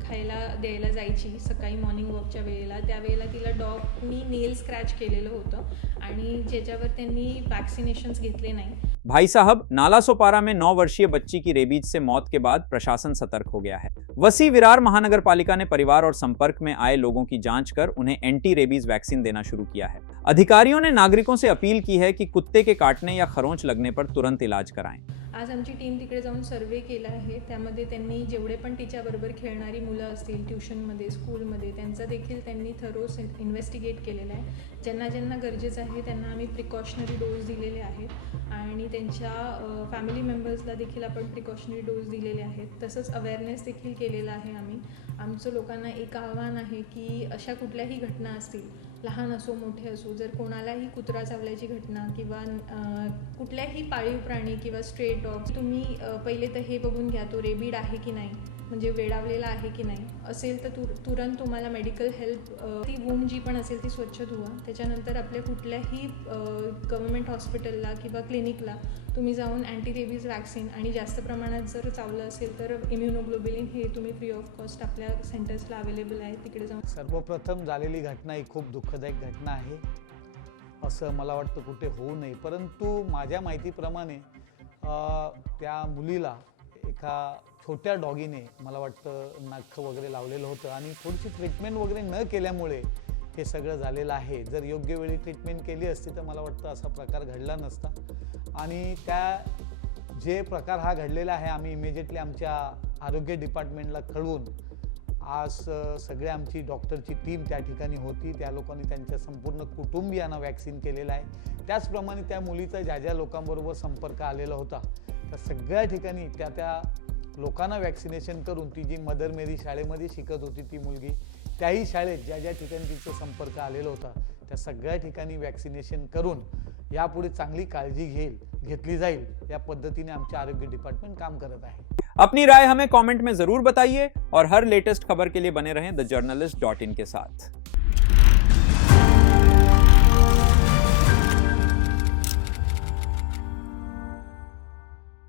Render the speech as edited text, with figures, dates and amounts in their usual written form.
खायला द्यायला जायची सकाळी मॉर्निंग वॉकच्या वेळेला, त्यावेळेला तिला डॉगनी नेल स्क्रॅच केलेलं होतं आणि ज्याच्यावर त्यांनी वॅक्सिनेशन्स घेतले नाही। भाई साहब, नालासोपारा में 9 वर्षीय बच्ची की रेबीज से मौत के बाद प्रशासन सतर्क हो गया है। वसी विरार महानगर पालिका ने परिवार और संपर्क में आए लोगों की जांच कर उन्हें एंटी रेबीज वैक्सीन देना शुरू किया है। अधिकारियों ने नागरिकों से अपील की है कि कुत्ते के काटने या खरोंच लगने पर तुरंत इलाज कराएं। आज आमची टीम तिकडे जाऊन सर्वे केला आहे, त्यामध्ये त्यांनी जेवढे पण तिच्याबरोबर खेळणारी मुलं असतील ट्युशनमध्ये, स्कूलमध्ये, त्यांचा देखील त्यांनी थरोस इन्व्हेस्टिगेट केलेला आहे। ज्यांना ज्यांना गरजेचं आहे त्यांना आम्ही प्रिकॉशनरी डोस दिलेले आहेत आणि त्यांच्या फॅमिली मेंबर्सला देखील आपण प्रिकॉशनरी डोस दिलेले आहेत। तसंच अवेअरनेस देखील केलेला आहे आम्ही। आमचं लोकांना एक आव्हान आहे की अशा कुठल्याही घटना असतील, लहान असो मोठे असो, जर कोणालाही कुत्रा चावल्याची घटना किंवा कुठल्याही पाळीव प्राणी किंवा स्ट्रे डॉग, तुम्ही पहिले तर हे बघून घ्या तो रेबीड आहे की नाही, म्हणजे वेडावलेला आहे की नाही। असेल तर तुरंत तुम्हाला मेडिकल हेल्प, ती वूंड जी पण असेल ती स्वच्छ धुवा। त्याच्यानंतर आपल्या कुठल्याही गव्हर्नमेंट हॉस्पिटलला किंवा क्लिनिकला तुम्ही जाऊन अँटी रेबीज वॅक्सिन आणि जास्त प्रमाणात जर चावलं असेल तर इम्युनोग्लोबिलिन हे तुम्ही फ्री ऑफ कॉस्ट आपल्या सेंटर्सला अवेलेबल आहे, तिकडे जाऊन। सर्वप्रथम झालेली घटना ही खूप दुःखदायक घटना आहे, असं मला वाटतं कुठे होऊ नये। परंतु माझ्या माहितीप्रमाणे त्या मुलीला एका छोट्या डॉगीने मला वाटतं नख वगैरे लावलेलं होतं आणि थोडीशी ट्रीटमेंट वगैरे न केल्यामुळे हे सगळं झालेलं आहे। जर योग्य वेळी ट्रीटमेंट केली असती तर मला वाटतं असा प्रकार घडला नसता। आणि त्या जे प्रकार हा घडलेला आहे, आम्ही इमिजिएटली आमच्या आरोग्य डिपार्टमेंटला कळवून आज सगळे आमची डॉक्टरची टीम त्या ठिकाणी होती। त्या लोकांनी त्यांच्या संपूर्ण कुटुंबियांना वॅक्सिन केलेलं आहे। त्याचप्रमाणे त्या मुलीचा ज्या ज्या लोकांबरोबर संपर्क आलेला होता त्या सगळ्या ठिकाणी त्या लोकांना वॅक्सिनेशन करून, ती जी मदर मेरी शाळेमध्ये शिकत होती ती मुलगी, त्याही शाळेत ज्या ज्या ठिकाणी तिचा संपर्क आलेला होता त्या सगळ्या ठिकाणी वॅक्सिनेशन करून यापुढे चांगली काळजी घेतली जाईल या पद्धतीने आमचे आरोग्य डिपार्टमेंट काम करत आहे। अपनी राय हमें कमेंट में जरूर बताइए और हर लेटेस्ट खबर के लिए बने रहें thejurnalist.in के साथ।